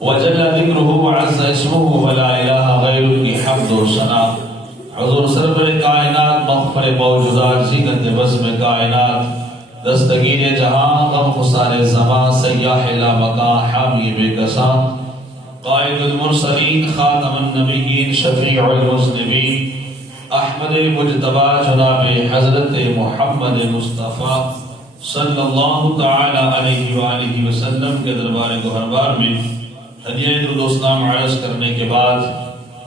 وجل ذکرہ وعز اسمہ ولا الہ غیر کی حمد و ثنا۔ حضور سرور کائنات، مغفر موجودات، زینت بزم کائنات، دستگیر جہاں، غم خسار زمان، سیاح لا مکان، حامی بے کساں، قائد المرسلین، خاتم النبیین، شفیع المذنبین، احمد مجتبی جناب حضرت محمد مصطفیٰ صلی اللہ تعالی علیہ وآلہ وسلم کے دربار گوہربار میں ہدیہ درود و سلام عرض کرنے کے بعد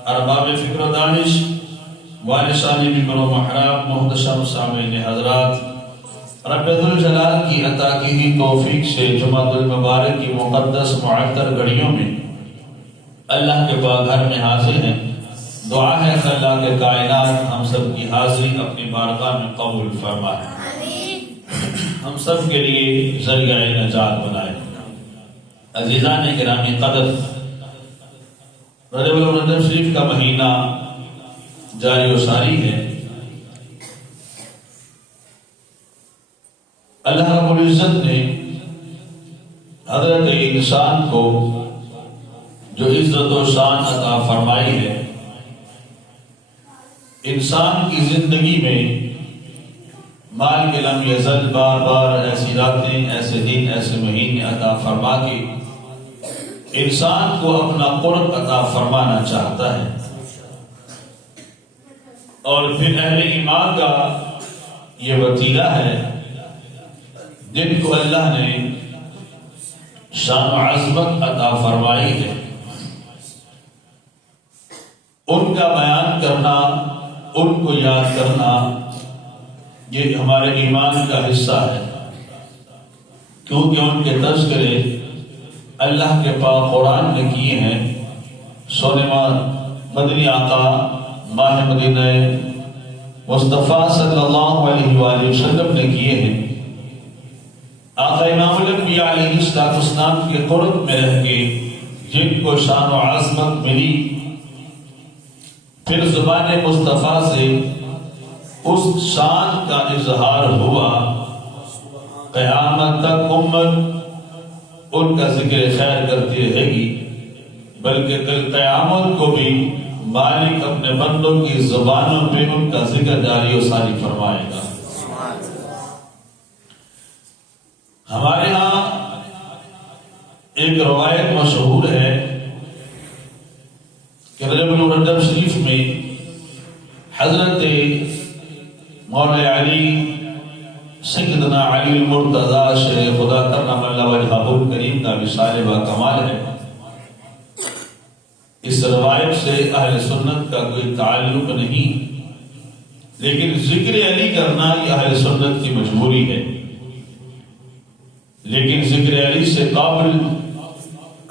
ارباب فکر و دانش، وارثان ممبر و محراب، محتشم سامعین حضرات، رب ذوالجلال کی عطا کی دی توفیق سے جمعۃ المبارک کی مقدس معطر گھڑیوں میں اللہ کے پاک گھر میں حاضر ہیں۔ دعا ہے کہ اللہ کے کائنات ہم سب کی حاضری اپنی بارگاہ میں قبول فرمائے، ہم سب کے لیے ذریعہ نجات بنائے۔ عزیزان گرامی قدر، رجب المرجب شریف کا مہینہ جاری و ساری ہے۔ اللہ رب العزت نے حضرت انسان کو جو عزت و شان عطا فرمائی ہے، انسان کی زندگی میں مال کے لم یزل بار بار ایسی راتیں، ایسے دن، ایسے مہینے عطا فرما کے انسان کو اپنا قرب عطا فرمانا چاہتا ہے، اور پھر اہل ایمان کا یہ وسیلہ ہے جن کو اللہ نے شان و عظمت عطا فرمائی ہے، ان کا بیان کرنا، ان کو یاد کرنا، یہ ہمارے ایمان کا حصہ ہے، کیونکہ ان کے تذکرے اللہ کے پاک قرآن نے کیے ہیں، سونما مدنی آقا ماہ مدینہ مصطفیٰ صلی اللہ علیہ وآلہ وسلم نے کیے ہیں۔ آقا امام الانبیاء علیہ السلام کے قرب میں رہ کے جن کو شان و عظمت ملی، پھر زبان مصطفیٰ سے اس شان کا اظہار ہوا، قیامت تک امت ان کا ذکر خیر کرتی رہے گی، بلکہ کل قیامت کو بھی مالک اپنے بندوں کی زبانوں پہ ان کا ذکر جاری و ساری فرمائے گا۔ ہمارے ہاں ایک روایت مشہور ہے کہ رجب المرجب شریف میں حضرت مولا علی سیدنا علی المرتضی شیخ خدا کرم اللہ وجہہ الکریم کا وصال با کمال ہے۔ اس روایت سے اہل سنت کا کوئی تعلق نہیں، لیکن ذکر علی کرنا یہ اہل سنت کی مجبوری ہے، لیکن ذکر علی سے قابل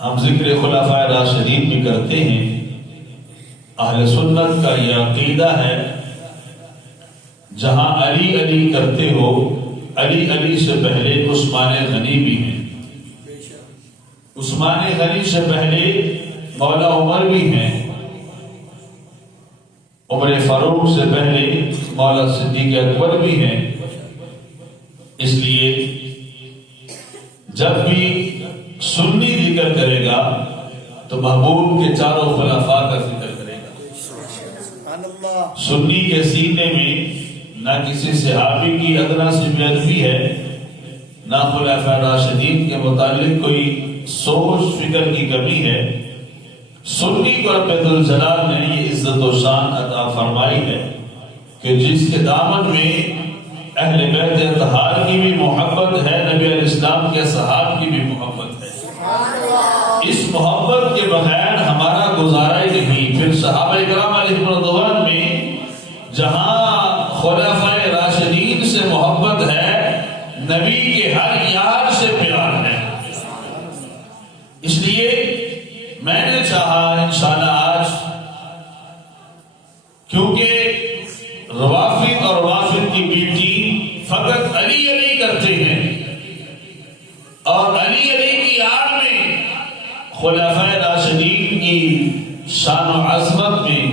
ہم ذکر خلفائے راشدین بھی کرتے ہیں۔ اہل سنت کا یہ عقیدہ ہے جہاں علی علی کرتے ہو، علی علی سے پہلے عثمان غنی بھی ہیں، عثمان غنی سے پہلے مولا عمر بھی ہیں، عمر فاروق سے پہلے مولا صدیق اکبر بھی ہیں۔ اس لیے جب بھی سنی ذکر کرے گا تو محبوب کے چاروں خلفاء کا ذکر کرے گا۔ سنی کے سینے میں نہ کسی صحابی کی ادنا سی بے ادبی ہے، نہ خلفائے راشدین کے متعلق کوئی سوچ فکر کی کمی ہے۔ سنی کو رب ذوالجلال نے یہ عزت و شان عطا فرمائی ہے کہ جس کے دامن میں اہل بیت اطہار کی بھی محبت ہے، نبی علیہ السلام کے صحابہ کی بھی محبت ہے۔ اس محبت کے بغیر ہمارا گزارا ہی نہیں۔ پھر صحابہ کرام علیہ رضوان میں جہاں خلفائے راشدین سے محبت ہے، نبی کے ہر یار سے پیار ہے۔ اس لیے میں نے چاہا انشاءاللہ آج، کیونکہ روافض اور روافض کی بیٹی فقط علی علی کرتے ہیں، اور علی علی کی آڑ میں خلفائے راشدین کی شان و عظمت میں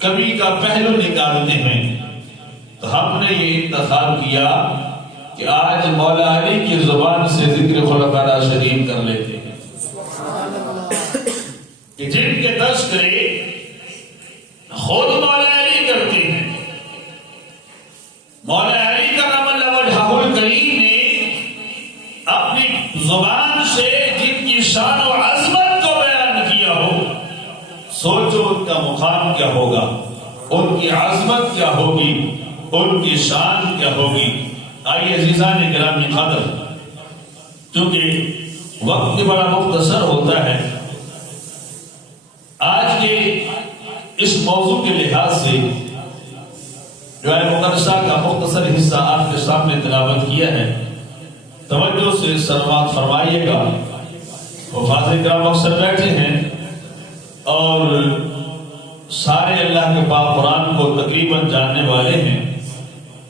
کبھی کا پہلو نکالتے ہیں، تو ہم نے یہ انتخاب کیا کہ آج مولا علی کی زبان سے ذکر خلفائے راشدین کر لیتے ہیں۔ کہ جن کے تذکرے خود مولا علی کرتے ہیں. مولا علی کرم اللہ وجہہ الکریم نے اپنی زبان سے جن کی شان و عظمت کو بیان کیا ہو، سوچو ان کا مقام کیا ہوگا، ان کی عظمت کیا ہوگی، ان کی شان کیا ہوگی. آئیے عزیزان گرامی قدر، چونکہ وقت بھی بڑا مختصر ہوتا ہے، آج کے اس موضوع کے لحاظ سے جو ہے مقدسہ کا مختصر حصہ آپ کے سامنے تلاوت کیا ہے، توجہ سے سماعت فرمائیے گا. حفاظ کرام اکثر بیٹھے ہیں اور سارے اللہ کے پاک قرآن کو تقریباً جاننے والے ہیں،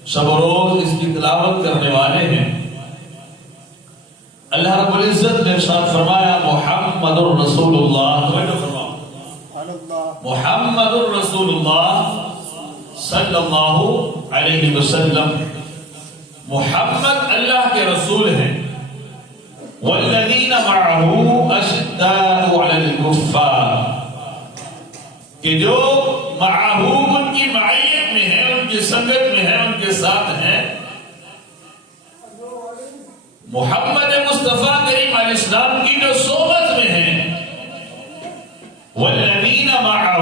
شب و روز اس کی تلاوت کرنے والے ہیں. اللہ رب العزت نے ارشاد فرمایا محمد الرسول اللہ، محمد الرسول اللہ صلی اللہ علیہ وسلم. محمد اللہ کے رسول ہیں. والذین معہ اشداء علی الکفار، کہ جو معہ ان کی معیت میں ہیں، ان کی سنگت میں ہیں، ان کے ساتھ ہیں. محمد مصطفیٰ کریم علیہ السلام کی جو صحبت میں ہیں. والذین معہ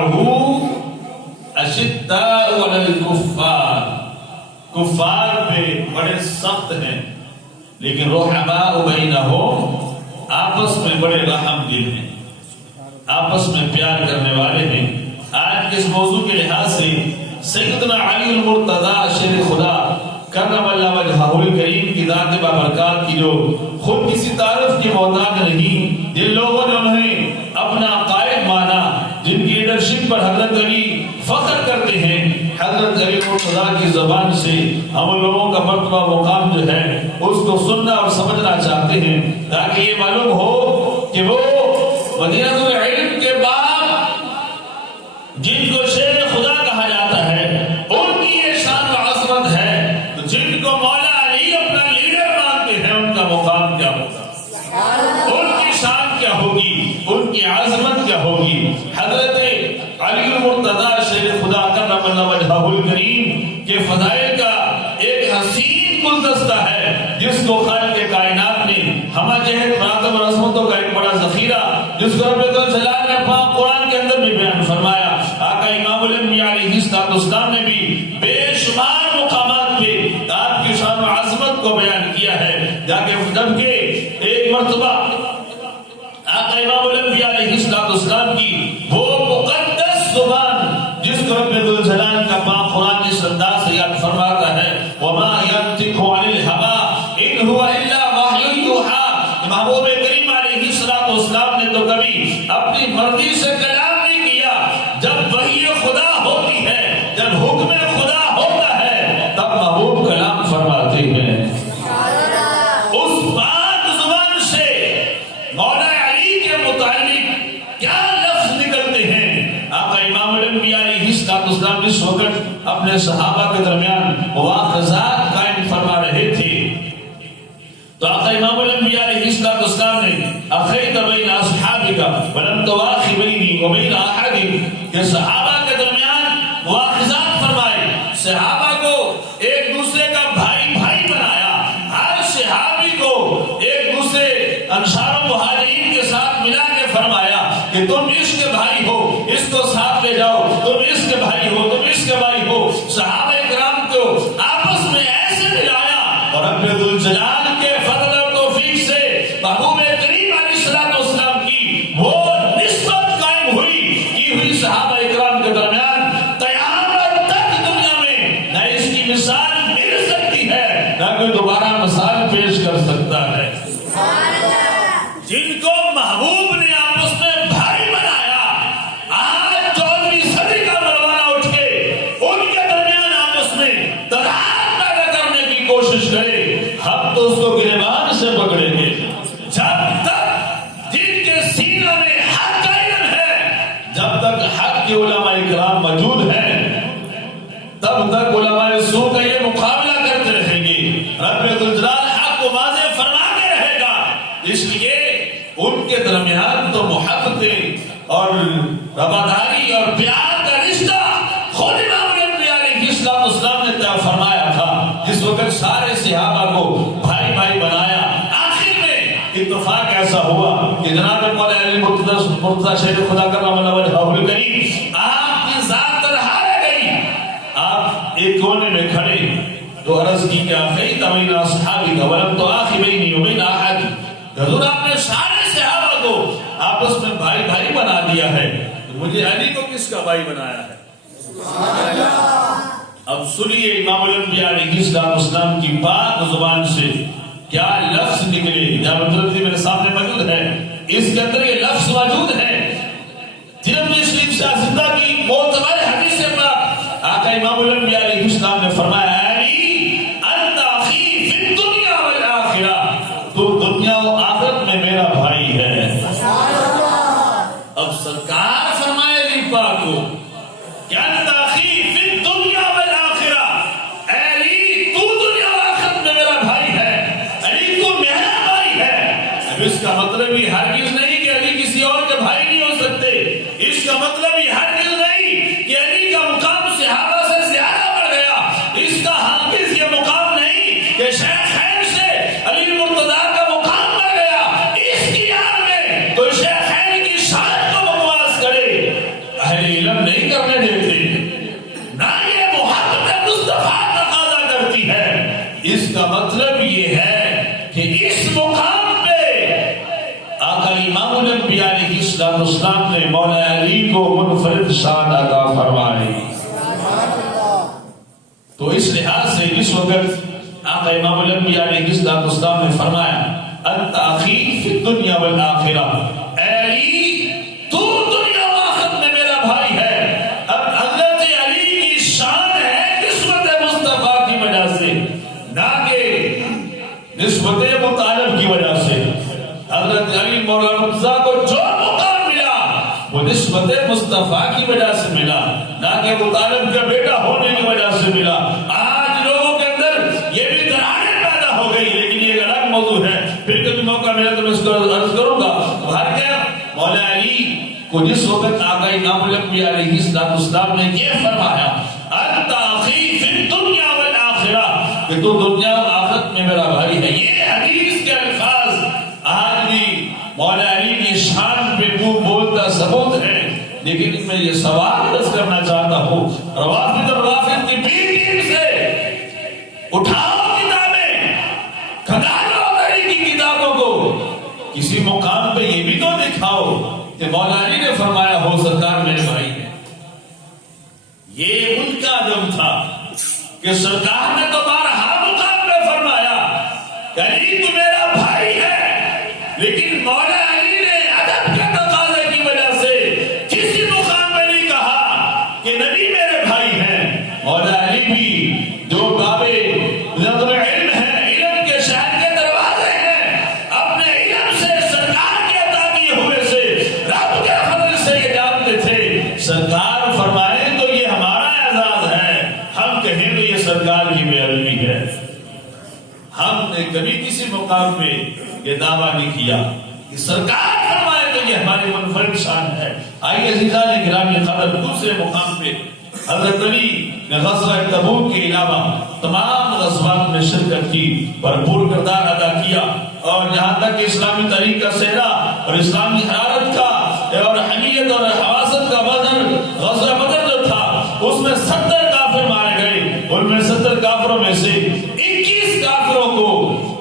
اشداء علی الکفار، کفار پہ بڑے سخت ہیں، لیکن رحماء بینہم، آپس میں بڑے رحم دل ہیں، آپس میں پیار کرنے والے ہیں. آج کے اس موضوع کے لحاظ سے سیدنا علی المرتضیٰ شیر خدا کرم اللہ وجہہ الکریم کی ذات بابرکات کی جو خود کسی تعارف کی محتاج نہیں، جن لوگوں نے انہیں اپنا قائد مانا، جن کی لیڈرشپ پر حضرت علی فخر کرتے ہیں، حضرت علی مرتضیٰ کی زبان سے ہم لوگوں کا مرتبہ مقام جو ہے اس کو سننا اور سمجھنا چاہتے ہیں، تاکہ یہ معلوم ہو کہ وہ مدینہ العلم کے بعد جن کو شیر خدا کہا جاتا ہے ان کی یہ شان و عظمت ہے. تو جن کو مولا علی اپنا لیڈر مانتے ہیں ان کا مقام کیا ہوگا، ان کی شان کیا ہوگی، ان کی عظمت کیا ہوگی. حضرت علی المرتضیٰ شیر خدا کرم اللہ وجہہ الکریم کے فضائل کا ایک حسین گلدستہ ہے جس کو خالق کائنات نے ہمہ جہت مراتب اور عظمتوں کا ایک بڑا ذخیرہ، جس کو رب الجلال نے پاک قرآن کے اندر بھی بیان فرمایا. آقا امام الانبیاء علیہ السلام نے بھی بے شمار مقامات پہ آپ کی شان و عظمت کو بیان کیا ہے. جبکہ ایک مرتبہ آقا امام الانبیاء علیہ السلام کی وہ مقدس زبان جس کو رب الجلال کا پاک قرآن اس انداز سے یاد فرماتا ہے وما ينطق عن الهوى ان هو الا وحی یوحی. محبوب کریم علیہ السلام نے تو کبھی اپنی مرضی سے کلام نہیں کیا. جب وحی خدا ہوتی ہے، جب حکم خدا ہوتا ہے، تب محبوب کلام فرماتے ہیں. اس پاک زبان سے مولا علی کے متعلق کیا لفظ نکلتے ہیں. آقا امام الانبیاء علیہ السلام اس وقت اپنے صحابہ کے درمیان مواخذات قائم فرما رہے تھے، تو آقا امام الانبیاء علیہ السلام نے اخیت بین اصحابک ولم تواخی بینی وبین احد، کہ صحابہ کے درمیان مواخذات فرمائے، صحابہ کو ایک دوسرے کا بھائی بھائی بنایا، ہر صحابی کو ایک دوسرے انصار و مہاجرین کے ساتھ ملا کے فرمایا کہ تم اس کے بھائی ہو، اس کو ساتھ لے جاؤ، تم اس کے بھائی ہو، تم اس کے بھائی ہو. صحابہ کرام کو آپس میں ایسے ملایا اور رب الجلال کے فضل اور توفیق سے محبوب کریم علیہ السلام کی وہ نسبت قائم ہوئی کی ہوئی صحابہ کرام کے درمیان قیامت تک دنیا میں نہ اس کی مثال مل سکتی ہے نہ کوئی دوبارہ مثال پیش کر سکتا ہے. جن کو محبوب نے آپس میں بھائی بنایا، آج 14ویں صدی کا نوجوان اٹھ کے ان کے درمیان آپس میں تضاد پیدا کرنے کی کوشش کرے، ہم تو اس کو گریبان سے پکڑیں گے. جب تک جن کے سینہ میں حق کا علم ہے، جب تک حق کے علماء کرام موجود ہیں، تب تک علماء سو کا یہ مقابلہ کرتے رہیں گے. رب الجلال حق کو واضح فرماتے رہے گا. اس لیے ان کے درمیان درمیان تو محبت اور وفاداری اور پیار کا رشتہ خود امام الانبیاء علیہ السلام نے طے فرمایا تھا. جس وقت سارے صحابہ کو بھائی بھائی بنایا، آخر میں اتفاق ایسا ہوا کہ جناب مولا علی مرتضیٰ شیخ خدا کرم اللہ وجہہ الکریم آپ کی ذات تنہا رہ گئی. آپ ایک کونے میں کھڑے تو عرض کی کہ اخیت بین اصحابک ولم تؤاخ بینی وبین احد. حضور آپ نے سارے صحابہ کو آپس میں بھائی بھائی بنا دیا ہے، تو مجھے علی کو کس کا بھائی بنایا ہے؟ اب سنیے امام الانبیاء علیہ السلام کی پاک زبان سے کیا لفظ نکلے. جب میرے سامنے موجود ہے، اس کے اندر یہ لفظ موجود ہے. ترمذی شریف سے زندہ کی معتبر حدیث پاک آقا امام الانبیاء علیہ السلام نے فرمایا علی انت اخی فی الدنیا والآخرہ، تو دنیا و آخرت میں میرا بھائی ہے. اب سرکار فرمائے علی پاک کو کہ انت اخی فی الدنیا والآخرہ، اے علی تو دنیا و آخرت میں میرا بھائی ہے، علی تو میرا بھائی ہے. اب اس کا مطلب یہ ہرگز نہیں کہ علی کسی اور کے بھائی نہیں ہو سکتے. اس کا مطلب یہ ہرگز نہیں کہ علی کا مقام صحابہ سے زیادہ بڑھ گیا. اس کا ہرگز یہ مقام نہیں کہ شیخین سے علی مرتضیٰ کا مقام بڑھ گیا. اس کی یاد میں کوئی شیخین کی شان کو بکواس کرے اہل علم نہیں کرنے دیتے، نہ یہ محبت مصطفیٰ تقاضا کرتی ہے. اس کا مطلب یہ ہے کہ اس مقام پہ آقا امام الانبیاء علیہ السلام نے مولا علی کو منفرد شان عطا فرمائی. تو اس لحاظ سے اس وقت آقا امام الانبیاء علیہ السلام نے فرمایا انت اخی فی الدنیا والآخرہ، اے علی تو دنیا و آخرت میں میرا بھائی ہے. اب حضرت علی کی شان ہے نسبت مصطفیٰ کی وجہ سے، نہ کہ نسبت مطالب کی وجہ سے. حضرت علی مولانا مرتضیٰ کو جو مقام ملا وہ نسبت مصطفیٰ کی وجہ سے ملا، نہ کہ مطالب کا بیٹا ہونے کی وجہ سے ملا. آج لوگوں کے اندر یہ بھی دراڑیں پیدا ہو گئی، لیکن یہ الگ موضوع ہے، پھر کبھی موقع ملا تو میں اس کو عرض کروں گا. ہر کیا مولا علی کو جس وقت آقا امام الانبیاء علیہ السلام نے یہ فرمایا انت اخی فی الدنیا والآخرہ، کہ تو دنیا و آخرت میں میرا بھائی ہے، یہ حدیث کے الفاظ آج بھی مولا علی کی شان پہ منہ بولتا ثبوت ہے. لیکن میں یہ سوال عرض کرنا چاہتا ہوں، روافض اور روافض کی ٹیم سے اٹھاؤ کتابیں، کھدانو علی کی کتابوں کو، کسی مقام پہ یہ بھی تو دکھاؤ کہ مولا علی نے فرمایا ہو سرکار میرے بھائی ہے. یہ ان کا ادب تھا کہ سرکار نے تو بارہا مقام پہ فرمایا کہ علی تو میرا بھائی ہے، لیکن مولا علی نے ادب کے تقاضے کی وجہ سے کسی مقام پہ نہیں کہا کہ نبی میرے بھائی ہیں. مولا علی بھی جو بابے نظر علم ہے، علم کے شہر کے دروازے ہیں، اپنے علم سے سرکار کے عطا کیے ہوئے سے رب کے فضل سے یہ جانتے تھے. سرکار فرمائے تو یہ ہمارا اعزاز ہے، ہم کہیں تو یہ سرکار کی بے ادبی ہے. ہم نے کبھی کسی مقام پہ یہ دعویٰ نہیں کیا کہ سرکار فرمائے تو یہ ہماری منفرد شان ہے. آئیے عزیزان گرامی قدر دوسرے مقام پہ حضرت علی نے غزوہ تبوک کے علاوہ تمام غزوات میں شرکت کی، بھرپور کردار ادا کیا، اور جہاں تک اسلامی تاریخ کا صحرا اور اسلامی حرارت کا اور حمیت اور حواست کا بدر، غزوہ بدر جو تھا اس میں 70 کافر مارے گئے. ان میں 70 کافروں میں سے 21 کافروں کو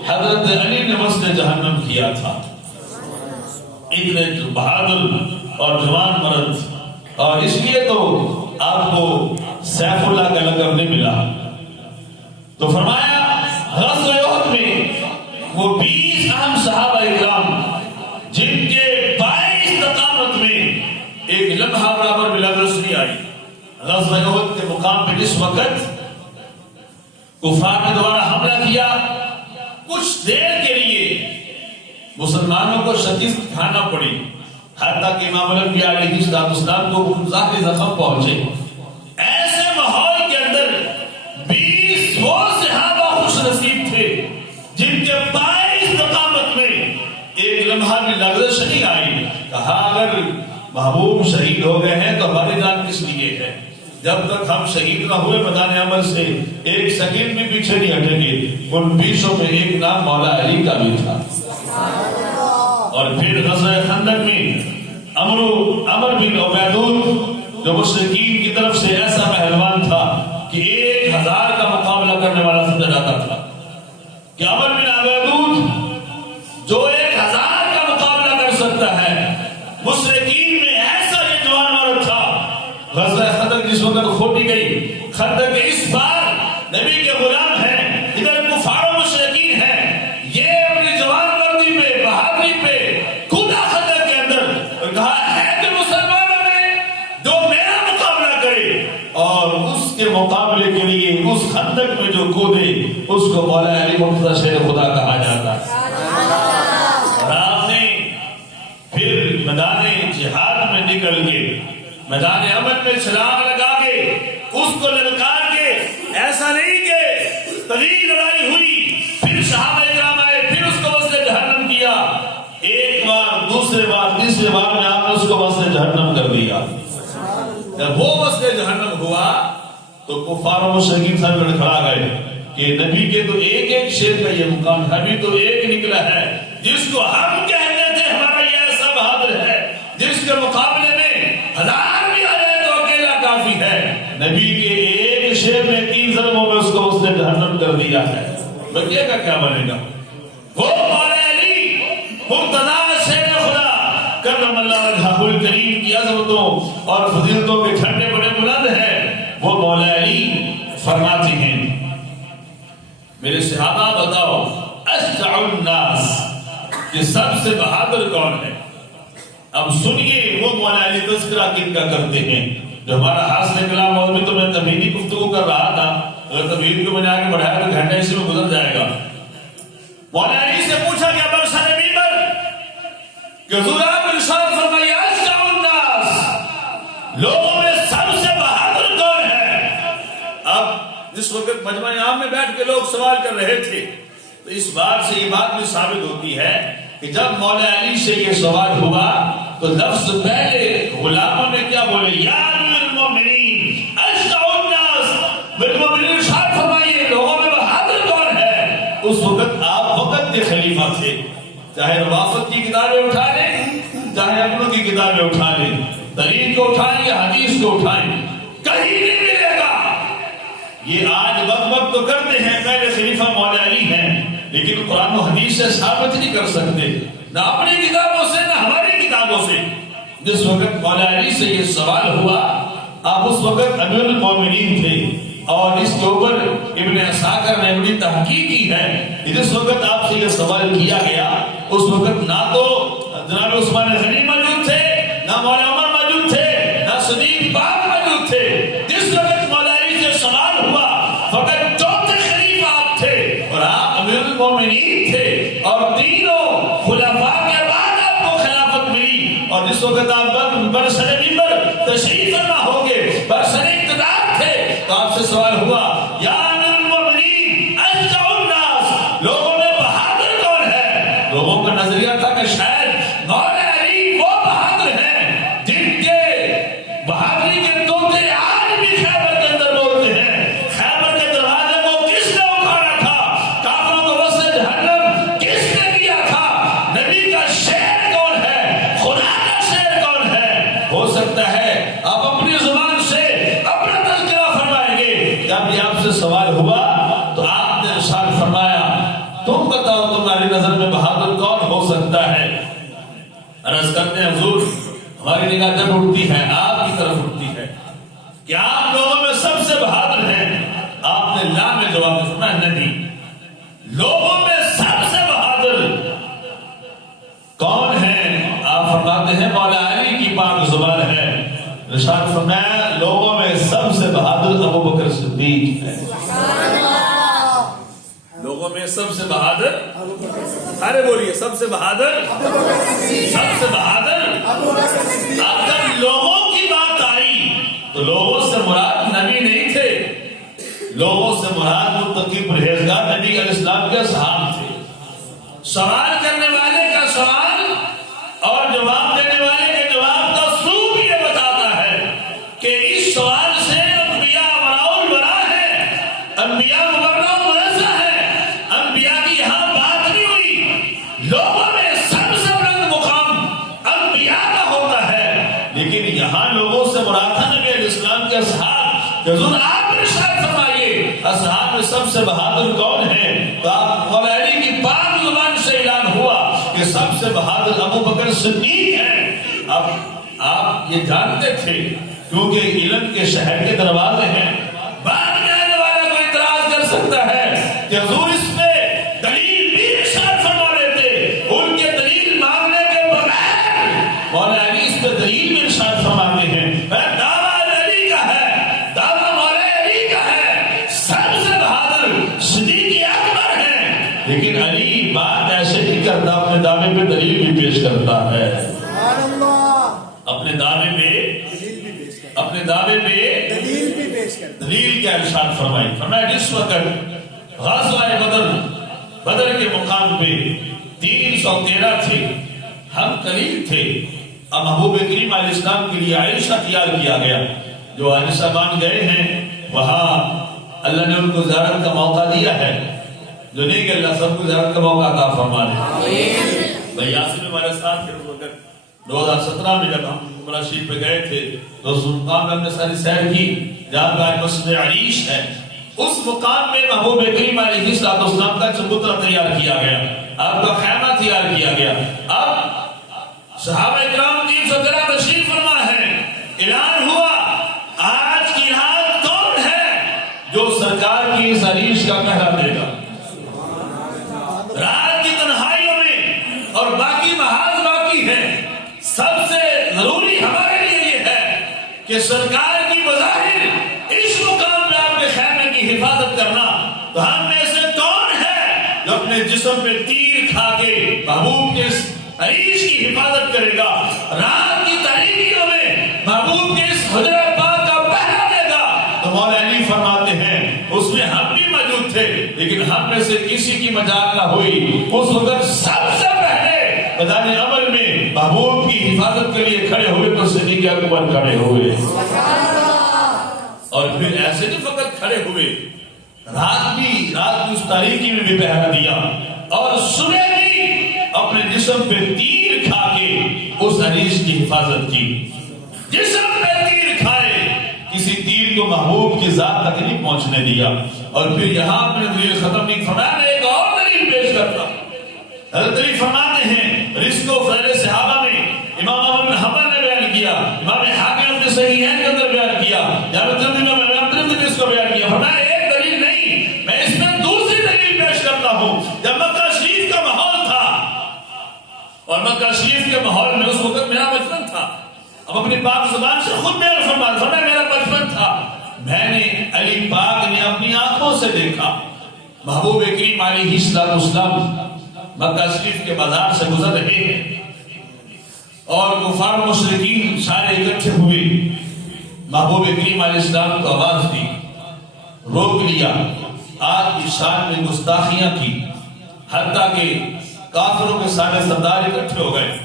حضرت علی نے وسط جہنم کیا تھا. اتنے بہادر اور جوان مرد، اور اس لیے تو آپ کو سیف اللہ کا لقب نہیں ملا. تو فرمایا غزوہ احد میں وہ 20 اہم صحابہ اکرام جن کے پائے استقامت میں ایک لمحہ برابر بھی لغزش نہیں آئی. غزوہ احد کے مقام پہ جس وقت کفار نے دوبارہ حملہ کیا، کچھ دیر کے لیے مسلمانوں کو شکست کھانا پڑی، حتیٰ کہ امام الانبیاء علیہ السلام کو ذاتی زخم پہنچے. ایسے ماحول کے اندر 20 وہ صحابہ خوش نصیب تھے جن کے پائے استقامت میں ایک لمحہ بھی لغزش نہیں آئی. کہا اگر محبوب شہید ہو گئے ہیں تو ہماری جان کس لیے ہے؟ جب تک ہم شہید نہ ہوئے میدان عمل سے ایک سیکنڈ بھی پیچھے نہیں ہٹیں گے۔ ان 20 میں ایک نام مولا علی کا بھی تھا۔ اور پھر غزوہ خندق میں عمر بن عبیدود جو مشرکین کی طرف سے ایسا پہلوان تھا کہ 1000 کا مقابلہ کرنے والا سمجھا جاتا تھا کہ عمر بن عبیدود جو 1000 کا مقابلہ کر سکتا ہے، مشرکین میں ایسا یہ جوان مرد تھا۔ غزوہ خندق جس وقت کھوٹی گئی، خندق کے اس بار نبی کے غلام ہیں، ادھر کفار و مشرکین ہیں، یہ اپنی جوان مردی پہ بہادری پہ کھودا خندق کے اندر اور کہا ہے کہ مسلمانوں میں جو میرا مقابلہ کرے، اور اس کے مقابلے کے لیے اس خندق میں جو کودے اس کو مولا علی مرتضی شیر خدا کہا جاتا ہے۔ اور آپ نے پھر میدان جہاد میں نکل کے میدان عمل میں چھلانگ لگا کے اس کو للکار کے، ایسا نہیں کہ طویل لڑائی ہوئی پھر صحابہ کرام آئے پھر اس کو وسط جہنم کیا، ایک بار دوسرے بار تیسرے بار میں آپ نے اس کو وسط جہنم کر دیا۔ جب وہ وسط جہنم ہوا تو کفار و مشرکین سب لڑکھڑا گئے کہ نبی کے تو ایک ایک شیر کا یہ مقام ہے، ابھی تو ایک نکلا ہے جس کو ہم کہتے تھے ہمارا یہ ایسا بہادر ہے جس کے مقابلے میں 1000 بھی آ جائے تو اکیلا کافی ہے۔ نبی کے ایک شیر نے 3 ضربوں میں اس کو اس نے جہنم کر دیا ہے، بقیہ کا کیا بنے گا؟ وہ مولا علی مرتضی شیر خدا کرم اللہ وجہہ الکریم کی عظمتوں اور فضیلتوں کے جھنڈے بڑے بلند ہیں۔ وہ مولا علی فرماتے ہیں میرے صحابہ بتاؤ اشجع الناس کہ سب سے بہادر کون ہے؟ اب سنیے وہ مولا علی تذکرہ کن کا کرتے ہیں جو ہمارا حاصل کلام اور بھی تو میں تمہیدی گفتگو کر رہا تھا، اگر تمہید کو میں نے آگے بڑھایا تو گھنٹہ اسی میں گزر جائے گا۔ مولا علی سے پوچھا گیا برسر ممبر کہ حضور آپ ارشاد فرمائیے اشجع الناس لوگوں میں سب سے بہادر کون ہے؟ اب جس وقت مجمع عام میں بیٹھ کے لوگ سوال کر رہے تھے تو اس بات سے یہ بات بھی ثابت ہوتی ہے کہ جب مولا علی سے یہ سوال ہوا تو لفظ پہلے غلاموں نے کیا بولے؟ یا امیر المومنین اشجع الناس، میرے مومنین ارشاد فرمائیے لوگوں میں بہادر کون ہے؟ اس وقت آپ وقت کے خلیفہ تھے، چاہے روافت کی کتابیں اٹھا لیں چاہے اپنوں کی کتابیں اٹھا لیں، تاریخ کو اٹھائیں یا حدیث کو اٹھائیں، کہیں نہیں ملے گا۔ یہ آج وقت تو کرتے ہیں پہلے خلیفہ مولا علی ہیں، لیکن قرآن و حدیث سے ثابت نہیں کر سکتے، نہ اپنی کتابوں سے نہ ہماری کتابوں سے۔ جس وقت مولا علی سے یہ سوال ہوا آپ اس وقت امیر المومنین تھے، اور اس کے اوپر ابن عساکر نے بڑی تحقیق کی ہے کہ جس وقت آپ سے یہ سوال کیا گیا اس وقت نہ تو جناب عثمان غنی موجود تھے، نہ مولا عمر موجود تھے، نہ صدیق پاک موجود تھے۔ جس وقت مولا علی سے سوال ہوا فقط 4 خلیفہ آپ تھے اور آپ امیر المومنین تھے، اور تینوں خلفاء کے بعد آپ کو خلافت ملی، اور جس وقت آپ برسر ممبر تشریف فرما ہو گے، برسر اقتدار تھے، تو آپ سے سوال ہوا یا امیر المومنین اشجع الناس لوگوں میں بہادر کون ہے؟ لوگوں کا نظریہ تھا کہ شاید مولا علی وہ بہادر ہیں جن کے بہادری کے طوطے آج بھی خیبر کے اندر بولتے ہیں۔ خیبر کے دروازے کو کس نے اکھاڑا تھا؟ کافروں کو وسط جہنم کس نے کیا تھا؟ نبی کا شعر کون ہے؟ خدا کا شعر کون ہے؟ ہو سکتا ہے آپ اپنی زبان سے اپنا تذکرہ فرمائیں گے۔ جب یہ آپ سے سوال ہوا تو آپ نے ارشاد فرمایا تم بتاؤ تمہاری نظر میں بہادر کون ہو سکتا ہے؟ عرض کرتے ہیں حضور ہماری نگاہ جب اٹھتی ہے آپ کی طرف اٹھتی ہے کہ آپ لوگوں میں سب سے بہادر ہیں۔ آپ نے لا میں جواب فرمایا نہیں، لوگوں میں سب سے بہادر کون ہے؟ آپ فرماتے ہیں مولا علی کی پاک زبان ہے، ارشاد فرمایا لوگوں میں سب سے بہادر ابو بکر صدیق ہے۔ لوگوں میں سب سے بہادر، ارے بولیے سب سے بہادر، سب سے بہادر۔ اب جب لوگوں کی بات آئی تو لوگوں سے مراد نبی نہیں تھے، لوگوں سے مراد متقی پرہیزگار نبی علیہ السلام کے اصحاب تھے۔ سوال کرنے والے کا سوال اور جواب دینے کہ حضور آپ ارشاد فرمائیے اصحاب میں سب سے بہادر کون ہے؟ تو آپ مولا علی کی پاک زبان سے اعلان ہوا کہ سب سے بہادر ابو بکر صدیق ہیں۔ اب آپ یہ جانتے تھے کیونکہ علم کے شہر کے دروازے ہیں، بعد میں آنے والا کوئی اعتراض کر سکتا ہے کہ حضور اس پہ دلیل بھی ارشاد فرما لیتے، ان کے دلیل مانگنے کے بغیر مولا علی اس پہ دلیل بھی ارشاد فرماتے ہیں۔ دعویٰ علی کا ہے، دعویٰ مولا علی کا ہے، سب سے بہادر صدیق اکبر ہیں، لیکن علی بات ایسے نہیں کرتا، اپنے دعوے پہ دلیل بھی پیش کرتا ہے۔ اپنے دعوے میں دلیل کیا ارشاد فرمائی؟ فرمایا جس وقت غزوہ بدر کے مقام پہ 313 تھے، ہم قلیل تھے، اب محبوب کریم علیہ السلام کے لیے عائشہ تیار کیا گیا، جو عائشہ بان گئے ہیں وہاں اللہ نے ان کو زیارت کا موقع دیا ہے، جو نہیں کہ اللہ سب کو زیارت کا موقع عطا فرما دے۔ بھائی یاسر ہمارے ساتھ تھے اس وقت 2017 میں جب ہم عمرہ شریف پہ گئے تھے تو اس مقام میں ہم نے ساری سیر کی جہاں پر مسجد عریش ہے، اس مقام میں محبوب کریم علیہ السلام کا چبوترا تیار کیا گیا، آپ کا خیمہ تیار کیا گیا۔ اب صحابہ کرام 313 تشریف فرما ہے، اعلان ہوا آج کی رات کون ہے جو سرکار کی اس عریش کا پہرا دے گا؟ رات کی تنہائیوں میں اور باقی محاذ باقی ہے، سب سے ضروری ہمارے لیے یہ ہے کہ سرکار کی بظاہر اس مقام میں آپ کے خیمے کی حفاظت کرنا، تو ہم میں سے کون ہے جو اپنے جسم میں تیر کھا کے محبوب کے اس عریش کی حفاظت کرے گا؟ رات کی تاریکیوں میں محبوب کے اس حجرہ پاک کا پہرا دے گا؟ تو مولا علی فرماتے ہیں اس میں ہم بھی موجود تھے، لیکن ہم میں سے کسی کی مجال نہ ہوئی، اس وقت سب سے پہلے میدان عمل میں محبوب کی حفاظت کے لیے کھڑے ہوئے تو صدیق اکبر کھڑے ہوئے، اور پھر ایسے نہیں فقط کھڑے ہوئے، رات بھی اس تاریکی میں بھی پہرا دیا، اور صبح بھی اپنے جسم پہ تیر کھا کے اس عریش کی حفاظت کی۔ جسم پہ تیر کھائے، کسی تیر کو محبوب کی ذات تک نہیں پہنچنے دیا۔ اور پھر یہاں اپنے دلیل ختم نہیں فرمایا، میں ایک اور دلیل پیش کرتا ہوں۔ حضرت علی فرماتے ہیں رزق و فضل صحابہ میں امام احمد بن حنبل نے بیان کیا، امام حاکم اپنے صحیحین کے اندر بیان کیا، جامع ترمذی میں امام ترمذی نے اس کو بیان کیا۔ فرمایا ایک دلیل نہیں، میں اس میں دوسری دلیل پیش کرتا ہوں۔ جب مکہ شریف کا ماحول تھا، اور مکہ شریف کے ماحول میں اس وقت میرا بچپن تھا، اب اپنی پاک زبان سے خود بیان فرمایا میرا بچپن تھا، میں نے علی پاک نے اپنی آنکھوں سے دیکھا محبوب کریم علیہ السلام مکہ شریف کے بازار سے گزر رہے ہیں، اور کفار مشرکین سارے اکٹھے ہوئے، محبوب کریم علیہ السلام کو آواز دی، روک لیا، آپ کی شان میں گستاخیاں کی، حتیٰ کہ کافروں کے سارے سردار اکٹھے ہو گئے،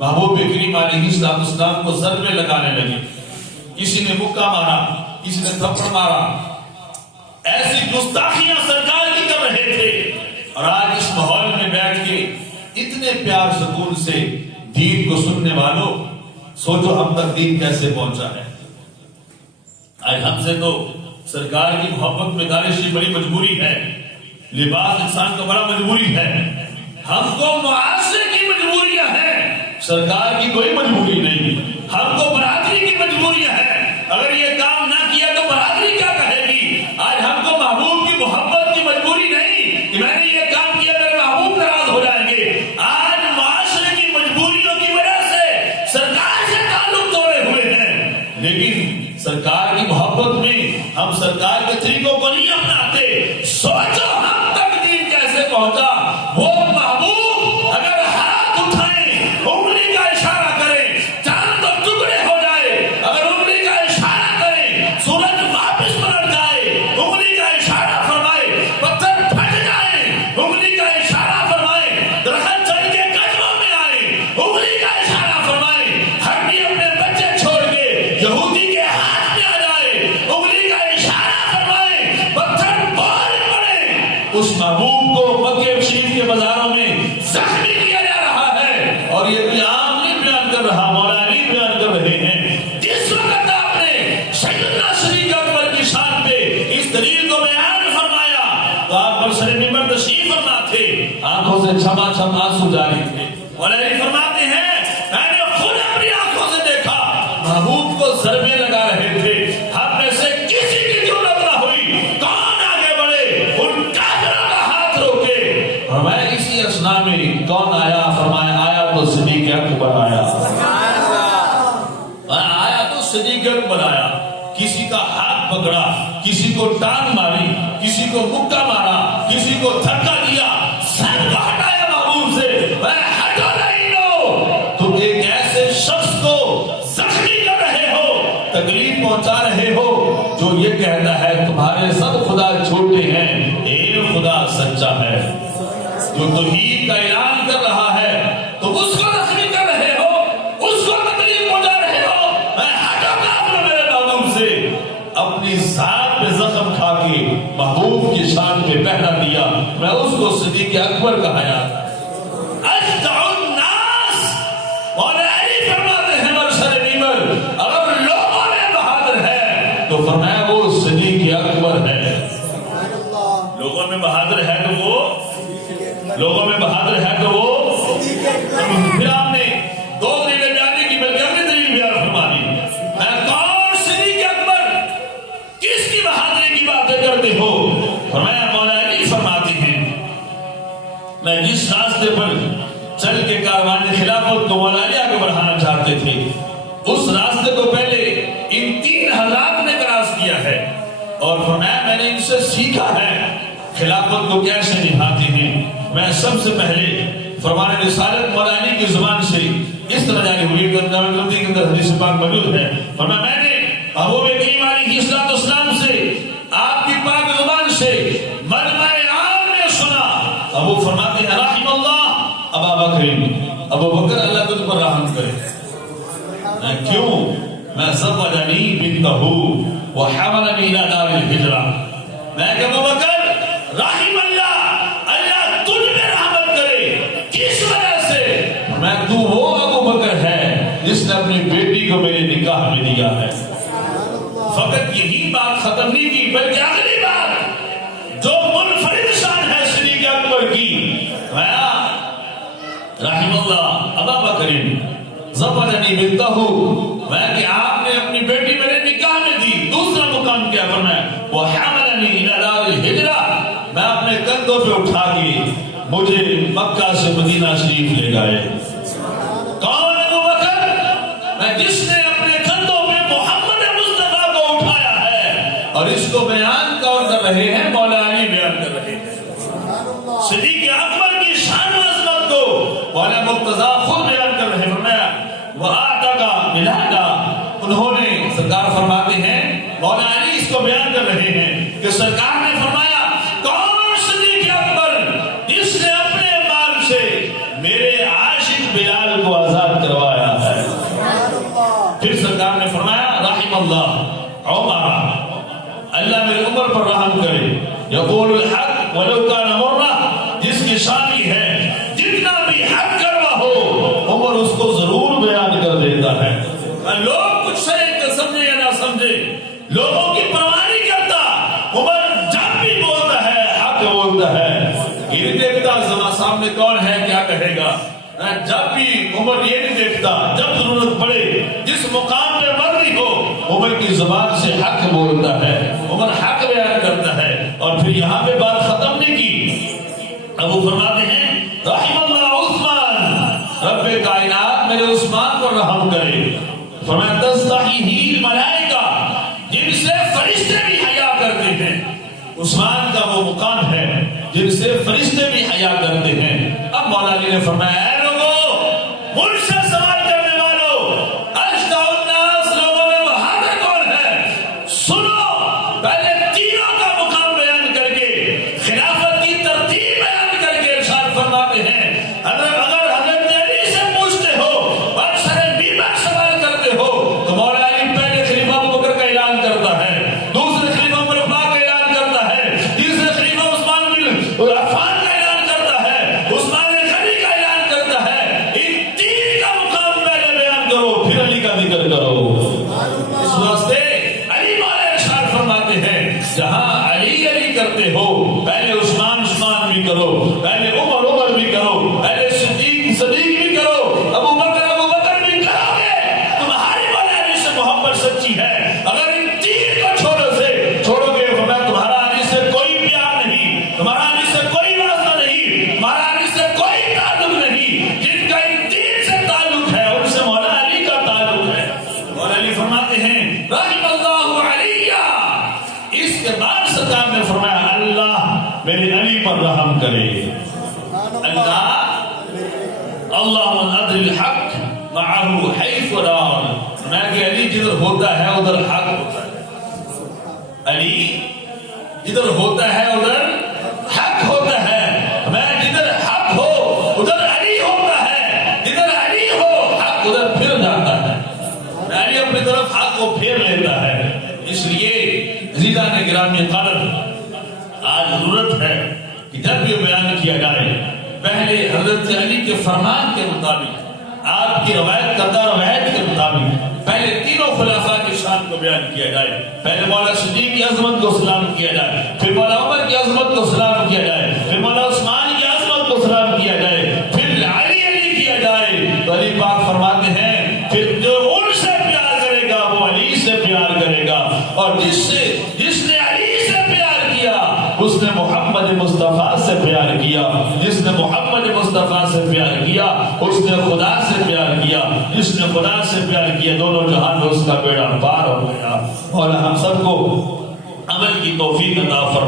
محبوب کریم علیہ السلام کو ضربے لگانے لگے، کسی نے مکہ مارا، کسی نے تھپڑ مارا، ایسی گستاخیاں سرکار کی کر رہے تھے۔ اور آج اس ماحول میں بیٹھ کے اتنے پیار سکون سے دین کو سننے والوں، سوچو ہم تک دین کیسے پہنچا ہے۔ آج ہم سے تو سرکار کی محبت میں دانشی بڑی مجبوری ہے، لباس انسان کا بڑا مجبوری ہے، ہم کو معاشرے کی مجبوریاں ہیں، سرکار کی کوئی مجبوری نہیں، ہم کو برادری کی مجبوریاں ہیں۔ اگر یہ کام نہ کیا تو برادری کیا کہے گی؟ آج ہم کو محبوب کی محبت کی مجبوری نہیں کہ میں نے یہ کام کیا میرے محبوب ناراض ہو جائیں گے، آج معاشرے کی مجبوریوں کی وجہ سے سرکار سے تعلق توڑے ہوئے ہیں، لیکن سرکار کی محبت میں ہم سرکار کے طریقوں کو نہیں اپناتے۔ سوچو ہم تک دین کیسے پہنچا؟ وہ محبوب اگر ہاتھ اٹھائیں، انگلی کا اشارہ کریں، چاند اور ٹکڑے ہو جائے، اگر انگلی کا اشارہ کریں، سورج واپس پلٹ جائے، انگلی کا اشارہ فرمائے، پتھر پھٹ جائیں، انگلی کا اشارہ فرمائے، درخت چل کے قدموں میں آئے، انگلی کا اشارہ فرمائے، ہڈی اپنے بچے چھوڑ کے یہودی کے ہاتھ میں آ جائے، انگلی کا اشارہ فرمائے، پتھر بول پڑے، اس محبوب کو مکہ شریف کے بازاروں میں زخمی کیا جا رہا ہے۔ اور یہ بھی عام نہیں بیان کر رہا، مولا علی بیان کر رہے ہیں، جس وقت آپ نے سیدنا صدیق اکبر کی آنکھوں سے چھما آنسو جاری تھے. مولا علی فرماتے ہیں میں نے خود اپنی آنکھوں سے دیکھا محبوب کو ضربے لگا رہے تھے. ہم میں سے کسی کی ضرورت نہ ہوئی کون آگے بڑھے ان کافروں کا ہاتھ روکے. اور میں اسی اسنا میں کون آیا؟ فرمایا آیا تو صدیق اکبر آیا. آیا تو صدیق اکبر آیا. کسی کا ہاتھ پکڑا, کسی کو ٹانگ ماری, کسی کو مکہ مارا, کسی کو دھکا دیا, سر کو ہٹایا محبوب سے. میں ہٹو نہیں لو, تم ایک ایسے شخص کو زخمی کر رہے ہو, تکلیف پہنچا رہے ہو جو یہ کہتا ہے تمہارے سب خدا جھوٹے ہیں, ایک خدا سچا ہے. جو توحید کا اعلان کر رہا ہے تم اس کو زخمی کر رہے ہو, اس کو تکلیف پہنچا رہے ہو. میں ہٹو کافر میرے محبوب سے. اپنی ذات پہ زخم کھا کے محبوب کی شان پہ پہنا دیا. میں اس کو صدیق اکبر کہا جاتا ہے. اشجع الناس, مولا علی فرماتے ہیں برسر نیمر, اگر لوگوں میں بہادر ہے تو فرمایا وہ صدیق اکبر ہے. لوگوں میں بہادر ہے تو وہ لوگوں میں بہادر ہے تو وہ. پھر آپ نے دو دلیلیں بیان کی, بلکہ اپنی دلیل بیان فرما دی. میں کون صدیق اکبر, کس کی بہادری کی باتیں کرتے ہو؟ فرمایا مولا علی فرماتے ہیں میں جس راستے پر چل کے کاروان خلافت کو مولا علی آگے بڑھانا چاہتے تھے اس راستے کو پہلے ان 3 حضرات نے کراس کیا ہے. اور فرمایا میں نے ان سے سیکھا ہے خلافت کو کیسے نبھاتے ہیں. میں سب سے پہلے فرمان رسالت مولا علی کی زبان سے اس طرح جاری ہوئی کہ اندر حدیث پاک موجود ہے. فرمایا میں نے محبوب کریم علیہ الصلوۃ والسلام سے آپ کی پاک زبان سے مجمع عام میں سنا. ابو فرماتے ہیں رحم اللہ ابا بکر, ابو بکر اللہ تجھ پر رحم کرے. کیوں؟ میں زوجنی بنتہ وحملنی الی دار الہجرہ. میں کہ ابو بکر رحم اللہ, اللہ تجھ پہ رحمت کرے. کس وجہ سے؟ میں تو وہ ابو بکر ہے جس نے اپنی بیٹی کو میرے نکاح میں دیا ہے. فقط یہی بات ختم نہیں کی, بلکہ اگلی بات جو منفرد شان ہے صدیق اکبر کی, رحم اللہ ابا بکر زوجنی بنتہ, میں کہ آپ نے اپنی بیٹی میرے نکاح میں دی. دوسرا مقام کیا فرمایا وحملنی الی دار الہجرہ, میں اپنے کندھوں پہ اٹھا کے مجھے مکہ سے مدینہ شریف لے گئے. کون ابو بکر؟ میں جس نے اپنے کندھوں پہ محمد مصطفیٰ کو اٹھایا ہے. اور اس کو بیان کون کر رہے ہیں؟ مولا علی بیان کر رہے ہیں. صدیق اکبر کی شان و عظمت کو مولا مرتضیٰ خود بیان کر رہے ہیں. فرمایا وَآتَقَ مِلَادًا, انہوں نے سرکار فرماتے ہیں مولا علی اس کو بیان کر رہے ہیں کہ سرکار نے فرمایا کون صدیق اکبر جس نے اپنے مال سے میرے عاشق بلال کو آزاد کروایا ہے. پھر سرکار نے فرمایا رحم اللہ عمر, اللہ میرے عمر پر رحم کرے. یقول الحق ولو کان مرہ, جس کی شان یہ ہے جتنا بھی حق کروا ہو عمر اس کو ضرور بیان کر دیتا ہے. لوگ کچھ سمجھے یا نہ سمجھے, لوگوں کی پرواہ نہیں کرتا. عمر جب بھی بولتا ہے حق بولتا ہے, یہ نہیں دیکھتا زمان سامنے کون ہے کیا کہے گا. جب بھی عمر یہ نہیں دیکھتا, جب ضرورت پڑے جس مقام پہ مرضی ہو عمر کی زبان سے حق بولتا ہے, عمر حق بیان کرتا ہے. اور پھر یہاں پہ بات ختم نہیں کی. ابو فرماتے ہیں رحم اللہ عثمان, رب کائنات میرے عثمان کو رحم کرے. فرمایا تستحیہ الملائکہ, جن سے فرشتے بھی حیا کرتے ہیں. عثمان کا وہ مقام ہے جن سے فرشتے بھی حیا کرتے ہیں. اب مولا علی نے فرمایا اے لوگوں, مجھ سے سوال کرنے والوں, اشجع الناس, لوگوں میں بہادر کون ہے؟ سنو, پہلے تینوں کا مقام بیان کر کے خلافت کی ترتیب بیان کر کے ارشاد فرماتے ہیں اگر حضرت علی سے پوچھتے ہو اور سر بیمار سوال کرتے ہو تو مولا علی پہلے خلیفہ ابو بکر کا اعلان کرتا ہے, دوسرے خلیفہ عمر کا اعلان کرتا ہے, تیسرے خلیفہ عثمان بن عفان کا اعلان کرتا ہے, عثمان غنی کا اعلان کرتا خدا ہونا، میں کہ علی جدھر ہوتا ہے ادھر حق ہوتا ہے، علی جدھر ہوتا ہے ادھر حق ہوتا ہے، میں جدھر حق ہو ادھر علی ہوتا ہے، جدھر علی ہو حق ادھر پھر جاتا ہے، علی اپنی طرف حق کو پھیر لیتا ہے۔ اس لیے عزیزان گرامی قدر آج ضرورت ہے کہ جب یہ بیان کیا جائے پہلے حضرت علی کے فرمان کے مطابق، آپ کی روایت کردہ روایت کے مطابق پہلے تینوں خلفاء کی شان کو بیان کیا جائے، پہلے مولا صدیق کی عظمت کو سلام کیا جائے، پھر مولا عمر کی عظمت کو سلام کیا جائے، پھر مولا عثمان کی عظمت کو سلام کیا جائے، پھر علی علی کیا جائے۔ تو علی پاک فرماتے ہیں پھر جو ان سے پیار کرے گا وہ علی سے پیار کرے گا، اور جس نے علی سے پیار کیا اس نے محمد مصطفیٰ سے پیار کیا، جس نے محمد مصطفیٰ سے پیار کیا اس نے خدا سے پیار کیا، جس نے خدا سے پیار کیا دونوں جہان میں اس کا بیڑا پار ہو گیا۔ مولا ہم سب کو عمل کی توفیق عطا فرما۔